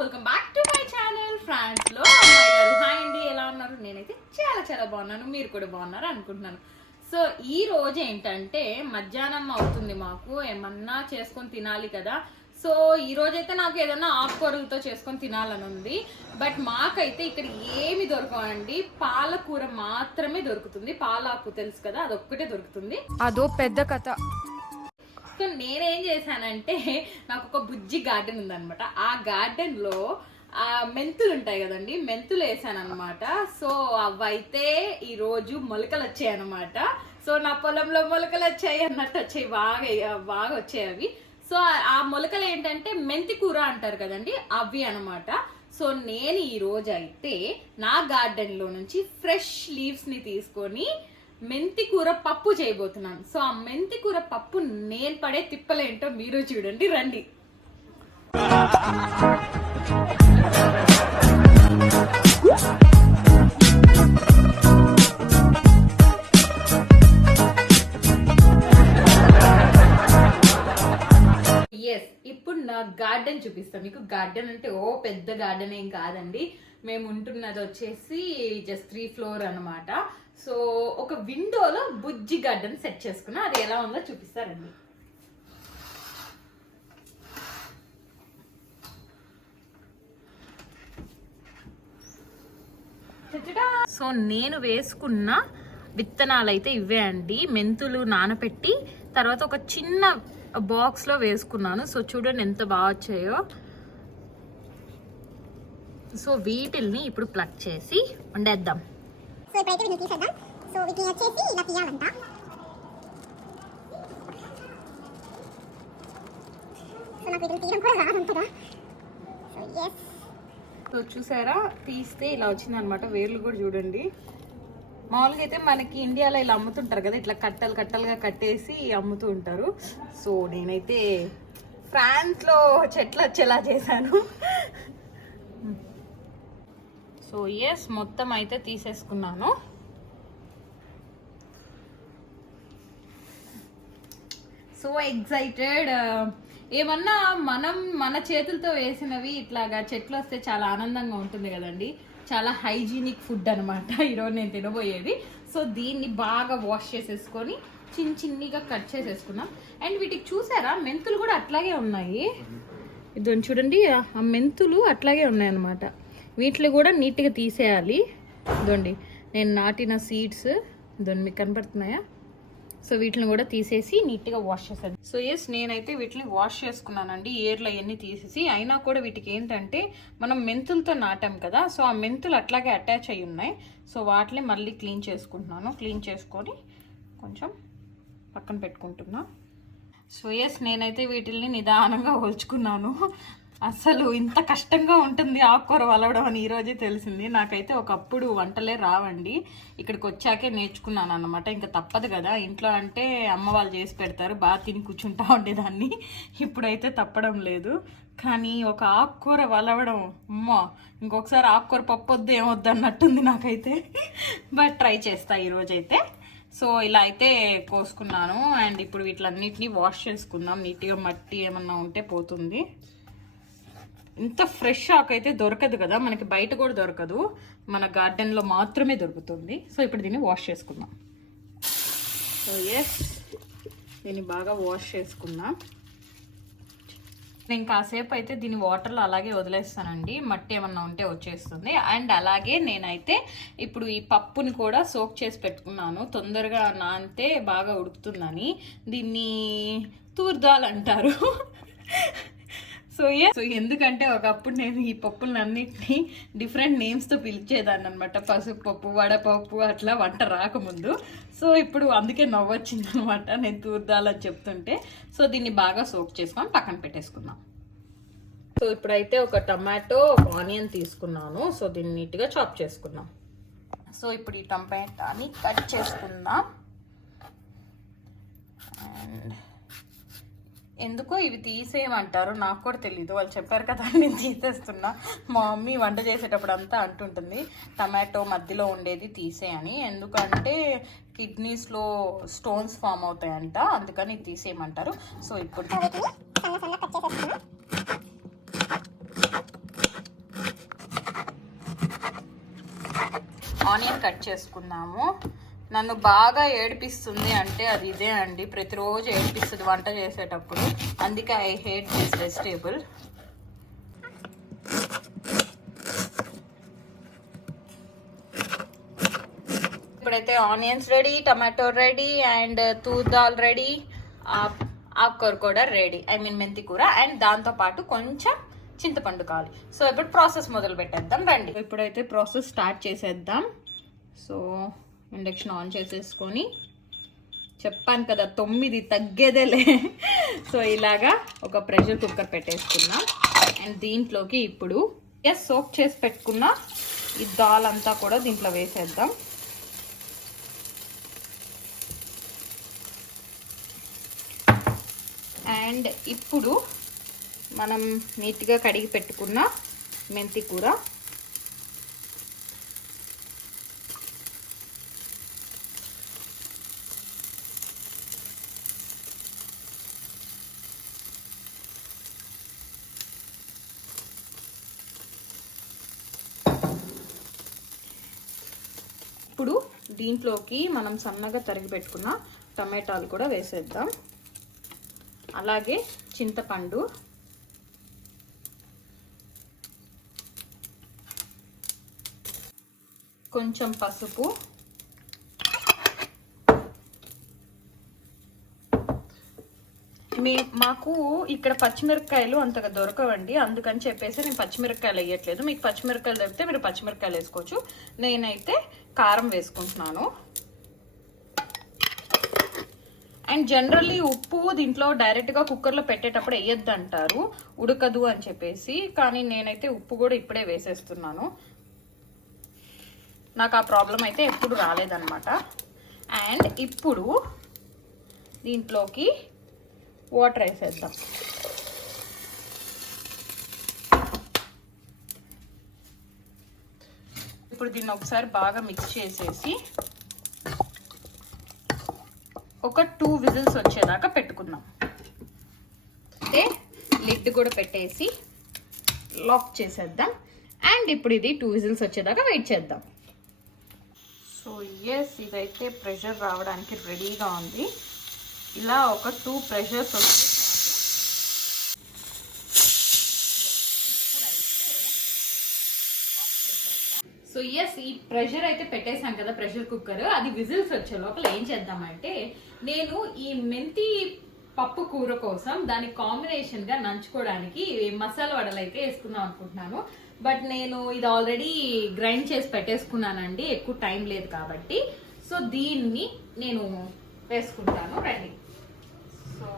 Welcome back to my channel France లో అమ్మాయి గారు. హాయ్ అండి, ఎలా ఉన్నారు? నేనైతే చాలా బాగున్నాను, మీరు కూడా బాగున్నారు అనుకుంటున్నాను. సో ఈ రోజు ఏంటంటే మధ్యాహ్నం అవుతుంది, మాకు ఏమన్నా చేసుకొని తినాలి కదా. సో ఈ రోజైతే నాకు ఏదన్నా ఆకుకూరలతో చేసుకొని తినాలని ఉంది. బట్ మాకైతే ఇక్కడ ఏమి దొరకవండి, పాలకూర మాత్రమే దొరుకుతుంది. పాలాకు తెలుసు కదా, అదొక్కటే దొరుకుతుంది. అదో పెద్ద కథ. సో నేనేం చేశానంటే, నాకు ఒక బుజ్జి గార్డెన్ ఉందనమాట. ఆ గార్డెన్ లో మెంతులు ఉంటాయి కదండి, మెంతులు వేసాను అనమాట. సో అవైతే ఈ రోజు మొలకలు వచ్చాయి అనమాట. సో నా పొలంలో మొలకలు వచ్చాయి అన్నట్టు వచ్చాయి, బాగా వచ్చాయి అవి. సో ఆ మొలకలు ఏంటంటే మెంతి కూర అంటారు కదండి, అవి అనమాట. సో నేను ఈ రోజు అయితే నా గార్డెన్ లో నుంచి ఫ్రెష్ లీవ్స్ ని తీసుకొని మెంతి కూర పప్పు చేయబోతున్నాను. సో ఆ మెంతి కూర పప్పు నేను పడే తిప్పలేంటో మీరు చూడండి, రండి. ఎస్, ఇప్పుడు నా గార్డెన్ చూపిస్తాను మీకు. గార్డెన్ అంటే ఓ పెద్ద గార్డెన్ ఏం కాదండి, మేము ఉంటున్నది వచ్చేసి జస్ట్ 3 floor అనమాట. సో ఒక విండోలో బుజ్జి గార్డెన్ సెట్ చేసుకున్నా, అది ఎలా ఉందో చూపిస్తారండి. సో నేను వేసుకున్న విత్తనాలు అయితే ఇవే అండి. మెంతులు నానబెట్టి తర్వాత ఒక చిన్న బాక్స్ లో వేసుకున్నాను. సో చూడండి ఎంత బాగా వచ్చాయో. సో వీటిల్ని ఇప్పుడు ప్లగ్ చేసి వండేద్దాం. సో ఇప్పుడైతే వీటిని తీసేద్దాం. సో వీటిని వచ్చేసి ఇలా తీయాలంట. సో నాకు వీటిని తీయడం కూడా రాదంతగా. సో ఎస్, సో చూసారా, తీస్తే ఇలా వచ్చింది అనమాట. వేర్లు కూడా చూడండి. మామూలుగా అయితే మనకి ఇండియాలో ఇలా అమ్ముతుంటారు కదా, ఇట్లా కట్టలుగా కట్టేసి అమ్ముతూ ఉంటారు. సో నేనైతే ఫ్రాన్స్ లో చెట్లు వచ్చేలా చేశాను. సో ఎస్, మొత్తం అయితే తీసేసుకున్నాను. So excited. ఏమన్నా మన చేతులతో వేసినవి ఇట్లాగా చెట్లు వస్తే చాలా ఆనందంగా ఉంటుంది కదండి. చాలా హైజీనిక్ ఫుడ్ అనమాట ఈరోజు నేను తినబోయేది. సో దీన్ని బాగా వాష్ చేసేసుకొని చిన్నగా కట్ చేసేసుకున్నాం. అండ్ వీటికి చూసారా, మెంతులు కూడా అట్లాగే ఉన్నాయి. ఇదని చూడండి, ఆ మెంతులు అట్లాగే ఉన్నాయి అనమాట. వీటిని కూడా నీట్గా తీసేయాలి. ఇదండి నేను నాటిన సీడ్స్, ఇదని మీకు కనపడుతున్నాయా? సో వీటిని కూడా తీసేసి నీట్గా వాష్ చేశాను. సో ఎస్, నేనైతే వీటిని వాష్ చేసుకున్నానండి, ఏర్లు అవన్నీ తీసేసి. అయినా కూడా వీటికి ఏంటంటే మనం మెంతులతో నాటాం కదా, సో ఆ మెంతులు అట్లాగే అటాచ్ అయ్యి ఉన్నాయి. సో వాటిని మళ్ళీ క్లీన్ చేసుకుంటున్నాను. క్లీన్ చేసుకొని కొంచెం పక్కన పెట్టుకుంటున్నా. సో ఎస్, నేనైతే వీటిని నిదానంగా ఒలుచుకున్నాను. అసలు ఇంత కష్టంగా ఉంటుంది ఆకుకూర వలవడం అని ఈరోజే తెలిసింది. నాకైతే ఒకప్పుడు వంటలే రావండి, ఇక్కడికి వచ్చాకే నేర్చుకున్నాను అన్నమాట. ఇంకా తప్పదు కదా, ఇంట్లో అంటే అమ్మ వాళ్ళు చేసి పెడతారు, బాగా తిని కూర్చుంటా ఉండేదాన్ని. ఇప్పుడైతే తప్పడం లేదు. కానీ ఒక ఆకుకూర వలవడం, అమ్మో, ఇంకొకసారి ఆకుకూర పప్పు వద్దు ఏమొద్దు అన్నట్టుంది నాకైతే. బట్ ట్రై చేస్తా ఈరోజైతే. సో ఇలా అయితే కోసుకున్నాను. అండ్ ఇప్పుడు వీటిలన్నిటిని వాష్ చేసుకుందాం. నీట్గా మట్టి ఏమన్నా ఉంటే పోతుంది. ఇంత ఫ్రెష్ ఆకు అయితే దొరకదు కదా మనకి, బయట కూడా దొరకదు, మన గార్డెన్లో మాత్రమే దొరుకుతుంది. సో ఇప్పుడు దీన్ని వాష్ చేసుకుందాం. సో ఎస్, దీన్ని బాగా వాష్ చేసుకుందాం. నేను కాసేపు అయితే దీన్ని వాటర్లో అలాగే వదిలేస్తానండి, మట్టి ఏమన్నా ఉంటే వచ్చేస్తుంది. అండ్ అలాగే నేనైతే ఇప్పుడు ఈ పప్పుని కూడా సోక్ చేసి పెట్టుకున్నాను, తొందరగా నానితే బాగా ఉడుకుతుందని. దీన్ని తూర్దాల్ అంటారు. సో ఎందుకంటే ఒకప్పుడు నేను ఈ పప్పులన్నిటినీ డిఫరెంట్ నేమ్స్తో పిలిచేదాన్ని అనమాట. పసుపు పప్పు, వడపప్పు, అట్లా వంట రాకముందు. సో ఇప్పుడు అందుకే నవ్వొచ్చింది అనమాట నేను తూర్దాలని చెప్తుంటే. సో దీన్ని బాగా సోక్ చేసుకొని పక్కన పెట్టేసుకుందాం. సో ఇప్పుడైతే ఒక టమాటో, ఒక ఆనియన్ తీసుకున్నాను. సో దీన్ని నీట్గా చాప్ చేసుకుందాం. సో ఇప్పుడు ఈ టమాటాని కట్ చేసుకుందాం. అండ్ ఎందుకో ఇవి తీసేయమంటారు, నాకు కూడా తెలీదు, వాళ్ళు చెప్పారు కదా నేను తీసేస్తున్నా. మా మమ్మీ వంట చేసేటప్పుడు అంతా అంటుంటుంది టమాటో మధ్యలో ఉండేది తీసేయని, ఎందుకంటే కిడ్నీస్లో స్టోన్స్ ఫామ్ అవుతాయంట, అందుకని ఇది తీసేయమంటారు. సో ఇప్పుడు ఆనియన్ కట్ చేసుకున్నాము. నన్ను బాగా ఏడిపిస్తుంది అంటే అది ఇదే అండి, ప్రతిరోజు ఏడిపిస్తుంది వంట చేసేటప్పుడు. అందుకే ఐ హేట్ దిస్ వెజిటేబుల్. ఇప్పుడైతే onions ready, tomato ready, and Toor dal ready, ఆకుకూర కూడా రెడీ, ఐ మీన్ మెంతి కూర. అండ్ దాంతోపాటు కొంచెం చింతపండు కావాలి. సో ఇప్పుడు ప్రాసెస్ మొదలు పెట్టేద్దాం రండి. ఇప్పుడైతే ప్రాసెస్ స్టార్ట్ చేసేద్దాం. సో ఇండక్షన్ ఆన్ చేసేసుకొని, చెప్పాను కదా 9 తగ్గేదేలే. సో ఇలాగా ఒక ప్రెషర్ కుక్కర్ పెట్టేసుకున్నాం. అండ్ దీంట్లోకి ఇప్పుడు సోక్ చేసి పెట్టుకున్న ఈ దాల్ అంతా కూడా దీంట్లో వేసేద్దాం. అండ్ ఇప్పుడు మనం నీట్గా కడిగి పెట్టుకున్న మెంతి కూర, ఇప్పుడు దీంట్లోకి మనం సన్నగా తరిగి పెట్టుకున్న టమాటాలు కూడా వేసేద్దాం. అలాగే చింతపండు, కొంచెం పసుపు, మాకు ఇక్కడ పచ్చిమిరపకాయలు అంతగా దొరకవండి, అందుకని చెప్పేసి నేను పచ్చిమిరపకాయలు వేయట్లేదు. మీకు పచ్చిమిరపకాయలు దొరికితే మీరు పచ్చిమిరపకాయలు వేసుకోవచ్చు. నేనైతే కారం వేసుకుంటున్నాను. అండ్ జనరల్లీ ఉప్పు దీంట్లో డైరెక్ట్గా కుక్కర్లో పెట్టేటప్పుడు వేయొద్దు అంటారు, ఉడకదు అని చెప్పేసి. కానీ నేనైతే ఉప్పు కూడా ఇప్పుడే వేసేస్తున్నాను. నాకు ఆ ప్రాబ్లం అయితే ఎప్పుడు రాలేదన్నమాట. అండ్ ఇప్పుడు దీంట్లోకి వాటర్ వేసేద్దాం. ఇప్పుడు దీన్ని ఒకసారి బాగా మిక్స్ చేసేసి ఒక 2 విజిల్స్ వచ్చేదాకా పెట్టుకుందాం. అంటే లిడ్ కూడా పెట్టేసి లాక్ చేసేద్దాం. అండ్ ఇప్పుడు ఇది 2 విజిల్స్ వచ్చేదాకా వెయిట్ చేద్దాం. సో ఇదైతే ప్రెషర్ రావడానికి రెడీగా ఉంది. ఇలా ఒక 2 ప్రెషర్స్ వస్తే సో ఈ ప్రెషర్ అయితే పెట్టేసాం కదా ప్రెషర్ కుక్కర్. అది విజిల్స్ వచ్చే లోపల ఏం చేద్దామంటే, నేను ఈ మెంతి పప్పు కూర కోసం దాని కాంబినేషన్ గా నంచుకోవడానికి మసాలా వడలు అయితే వేసుకుందాం అనుకుంటున్నాను. బట్ నేను ఇది ఆల్రెడీ గ్రైండ్ చేసి పెట్టేసుకున్నానండి, ఎక్కువ టైం లేదు కాబట్టి. సో దీన్ని నేను వేసుకుంటాను రండి. సో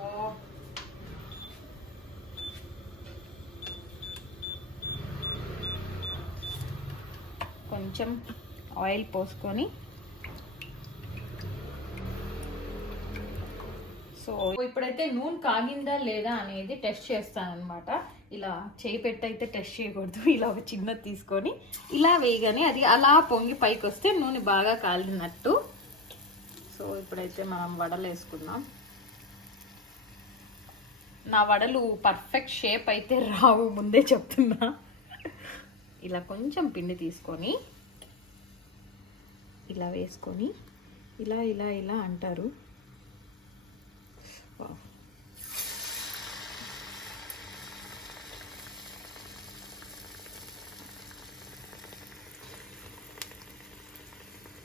కొంచెం ఆయిల్ పోసుకొని, సో ఇప్పుడైతే నూనె కాగిందా లేదా అనేది టెస్ట్ చేస్తాను అనమాట. ఇలా చేయి పెట్టి అయితే టెస్ట్ చేయకూడదు. ఇలా ఒక చిన్నది తీసుకొని ఇలా వేయగానే అది అలా పొంగి పైకి వస్తే నూనె బాగా కాలినట్టు. సో ఇప్పుడైతే మనం వడలు వేసుకుందాం. నా వడలు పర్ఫెక్ట్ షేప్ అయితే రావు, ముందే చెప్తున్నా. ఇలా కొంచెం పిండి తీసుకొని ఇలా వేసుకొని ఇలా ఇలా ఇలా అంటారు.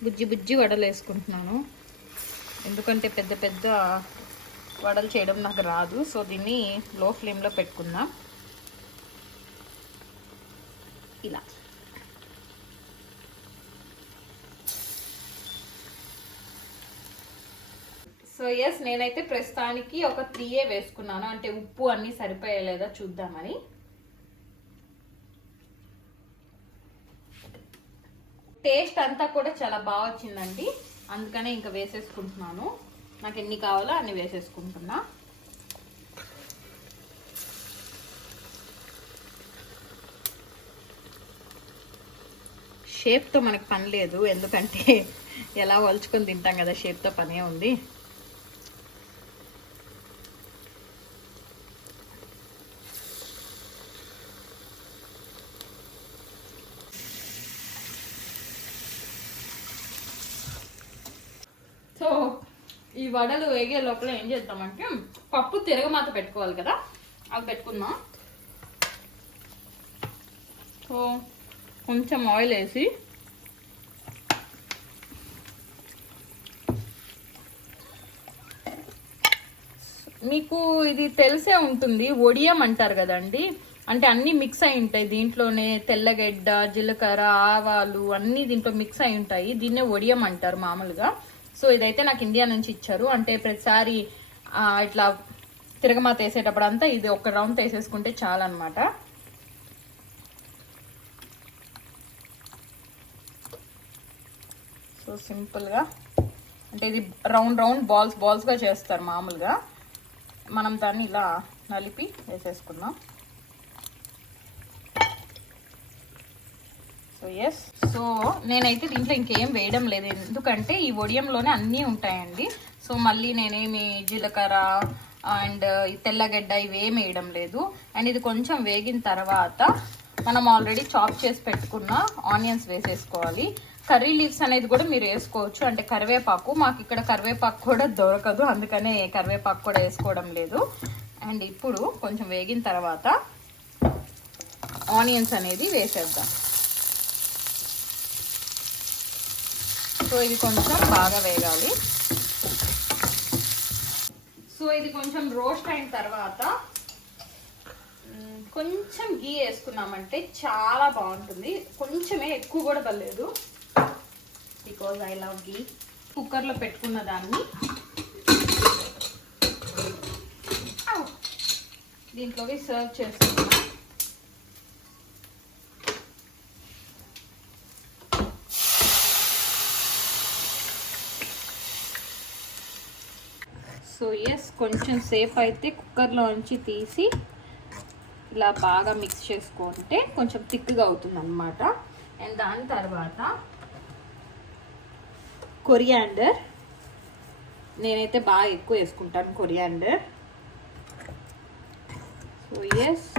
బుజ్జి బుజ్జి వడలు వేసుకుంటున్నాను, ఎందుకంటే పెద్ద పెద్ద వడలు చేయడం నాకు రాదు. సో దీన్ని లో ఫ్లేమ్లో పెట్టుకుందాం. ఇలా సో నేనైతే ప్రస్తుతానికి ఒక 3 వేసుకున్నాను, అంటే ఉప్పు అన్నీ సరిపోయలేదా చూద్దామని. టేస్ట్ అంతా కూడా చాలా బాగా వచ్చిందండి, అందుకనే ఇంకా వేసేసుకుంటున్నాను. నాకు ఎన్ని కావాలో అన్ని వేసేసుకుంటున్నా. షేప్తో మనకు పని లేదు, ఎందుకంటే ఎలా వలుచుకొని తింటాం కదా, షేప్తో పనే ఉంది. ఈ వడలు వేగే లోపల ఏం చేద్దామంటే పప్పు తిరగమాత పెట్టుకోవాలి కదా, అవి పెట్టుకుందాం. సో కొంచెం ఆయిల్ వేసి మీకు ఇది తెలిసే ఉంటుంది, ఒడియం అంటారు కదండి. అంటే అన్నీ మిక్స్ అయి ఉంటాయి దీంట్లోనే, తెల్లగడ్డ, జీలకర్ర, ఆవాలు అన్నీ దీంట్లో మిక్స్ అయి ఉంటాయి. దీన్నే ఒడియం అంటారు మామూలుగా. సో ఇదైతే నాకు ఇండియా నుంచి ఇచ్చారు. అంటే ప్రతిసారి ఇట్లా తిరగమాత వేసేటప్పుడు అంతా ఇది ఒక రౌండ్ వేసేసుకుంటే చాలన్నమాట. సో సింపుల్గా అంటే ఇది రౌండ్ రౌండ్ బాల్స్గా చేస్తారు మామూలుగా. మనం దాన్ని ఇలా నలిపి వేసేసుకుందాం. సో ఎస్, సో నేనైతే దీంట్లో ఇంకేం వేయడం లేదు, ఎందుకంటే ఈ ఒడియంలోనే అన్నీ ఉంటాయండి. సో మళ్ళీ నేనేమి జీలకర్ర అండ్ తెల్లగడ్డ ఇవేం వేయడం లేదు. అండ్ ఇది కొంచెం వేగిన తర్వాత మనం ఆల్రెడీ చాప్ చేసి పెట్టుకున్న ఆనియన్స్ వేసేసుకోవాలి. కర్రీ లీవ్స్ అనేది కూడా మీరు వేసుకోవచ్చు, అంటే కరివేపాకు. మాకు ఇక్కడ కరివేపాకు కూడా దొరకదు, అందుకనే కరివేపాకు కూడా వేసుకోవడం లేదు. అండ్ ఇప్పుడు కొంచెం వేగిన తర్వాత ఆనియన్స్ అనేది వేసేద్దాం. సో ఇది కొంచెం బాగా వేగాలి. సో ఇది కొంచెం రోస్ట్ అయిన తర్వాత కొంచెం గీ వేసుకున్నామంటే చాలా బాగుంటుంది. కొంచెమే, ఎక్కువ కూడా పర్లేదు, బికాజ్ ఐ లవ్ గీ. కుక్కర్లో పెట్టుకున్న దాన్ని దీంట్లోకి సర్వ్ చేస్తున్నాం. సో ఎస్, కొంచెం సేపు అయితే కుక్కర్లోంచి తీసి ఇలా బాగా మిక్స్ చేసుకుంటే కొంచెం థిక్గా అవుతుంది అన్నమాట. అండ్ దాని తర్వాత కొరియాండర్, నేనైతే బాగా ఎక్కువ వేసుకుంటాను కొరియాండర్. సో ఎస్,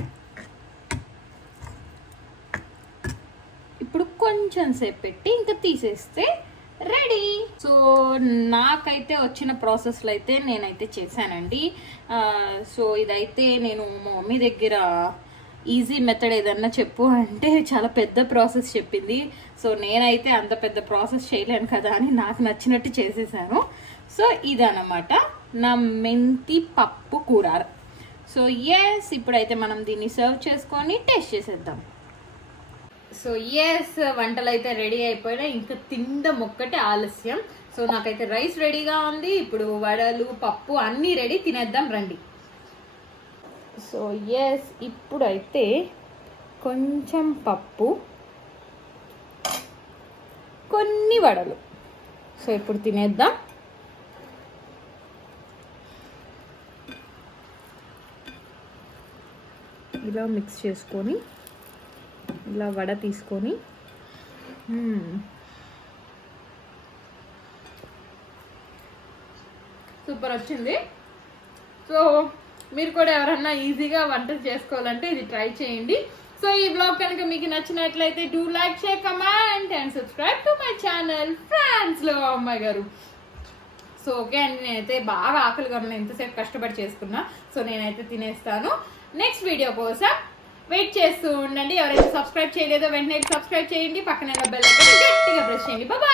ఇప్పుడు కొంచెం సేపు పెట్టి ఇంకా తీసేస్తే రెడీ. సో నాకైతే వచ్చిన ప్రాసెస్లో అయితే నేనైతే చేశానండి. సో ఇదైతే నేను మా మమ్మీ దగ్గర ఈజీ మెథడ్ ఏదన్నా చెప్పు అంటే చాలా పెద్ద ప్రాసెస్ చెప్పింది. సో నేనైతే అంత పెద్ద ప్రాసెస్ చేయలేను కదా అని నాకు నచ్చినట్టు చేసేసాను. సో ఇదన్నమాట నా మెంతి పప్పు కూర. సో ఎస్, ఇప్పుడైతే మనం దీన్ని సర్వ్ చేసుకొని టేస్ట్ చేసేద్దాం. సో ఎస్, వంటలు అయితే రెడీ అయిపోయినాయి, ఇంకా తిండం ఒక్కటే ఆలస్యం. సో నాకైతే రైస్ రెడీగా ఉంది, ఇప్పుడు వడలు, పప్పు అన్నీ రెడీ, తినేద్దాం రండి. సో ఎస్, ఇప్పుడైతే కొంచెం పప్పు, కొన్ని వడలు. సో ఇప్పుడు తినేద్దాం. ఇలా మిక్స్ చేసుకొని ఇలా వడ తీసుకొని సూపర్ వచ్చింది. సో మీరు కూడా ఎవరన్నా ఈజీగా వంటలు చేసుకోవాలంటే ఇది ట్రై చేయండి. సో ఈ బ్లాగ్ కనుక మీకు నచ్చినట్లయితే do like, share, comment and subscribe to my channel ఫ్రాన్స్లో అమ్మాయి గారు. సో ఓకే అండి, నేనైతే బాగా ఆకలిగా ఉన్నా, ఎంతసేపు కష్టపడి చేసుకున్నా. సో నేనైతే తినేస్తాను. నెక్స్ట్ వీడియో కోసం వెయిట్ చేస్తూ ఉండండి. ఎవరైతే సబ్స్క్రైబ్ చేయలేదో వెంటనే సబ్స్క్రైబ్ చేయండి, పక్కన బెల్ ఐకాన్ గట్టిగా ప్రెస్ చేయండి. బాయ్.